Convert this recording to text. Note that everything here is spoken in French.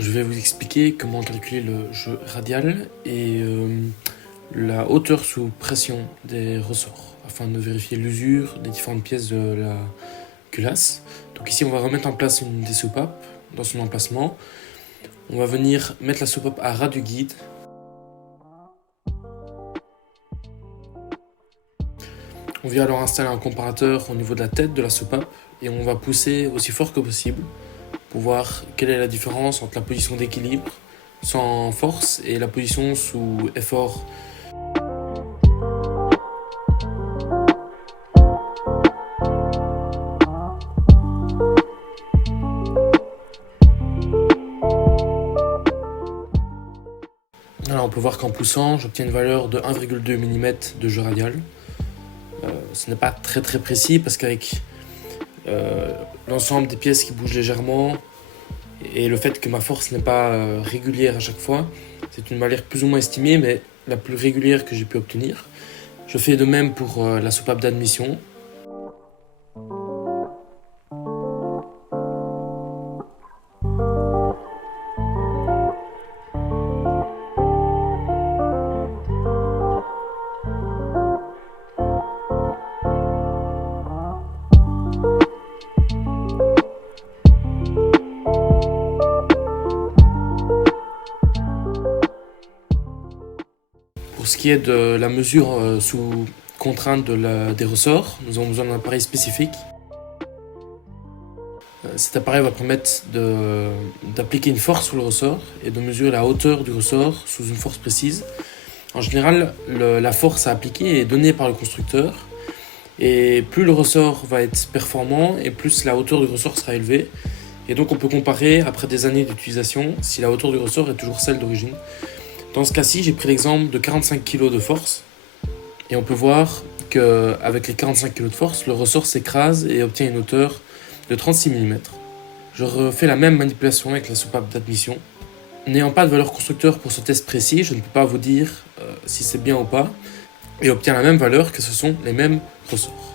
Je vais vous expliquer comment calculer le jeu radial et la hauteur sous pression des ressorts afin de vérifier l'usure des différentes pièces de la culasse. Donc ici on va remettre en place une des soupapes dans son emplacement. On va venir mettre la soupape à ras du guide. On vient alors installer un comparateur au niveau de la tête de la soupape et on va pousser aussi fort que possible pour voir quelle est la différence entre la position d'équilibre sans force et la position sous effort. Alors on peut voir qu'en poussant, j'obtiens une valeur de 1,2 mm de jeu radial. Ce n'est pas très précis parce qu'avec l'ensemble des pièces qui bougent légèrement et le fait que ma force n'est pas régulière à chaque fois, c'est une valeur plus ou moins estimée, mais la plus régulière que j'ai pu obtenir. Je fais de même pour la soupape d'admission. Pour ce qui est de la mesure sous contrainte des ressorts, nous avons besoin d'un appareil spécifique. Cet appareil va permettre d'appliquer une force sur le ressort et de mesurer la hauteur du ressort sous une force précise. En général, la force à appliquer est donnée par le constructeur et plus le ressort va être performant et plus la hauteur du ressort sera élevée. Et donc on peut comparer après des années d'utilisation si la hauteur du ressort est toujours celle d'origine. Dans ce cas-ci, j'ai pris l'exemple de 45 kg de force et on peut voir qu'avec les 45 kg de force, le ressort s'écrase et obtient une hauteur de 36 mm. Je refais la même manipulation avec la soupape d'admission. N'ayant pas de valeur constructeur pour ce test précis, je ne peux pas vous dire si c'est bien ou pas, et obtient la même valeur que ce sont les mêmes ressorts.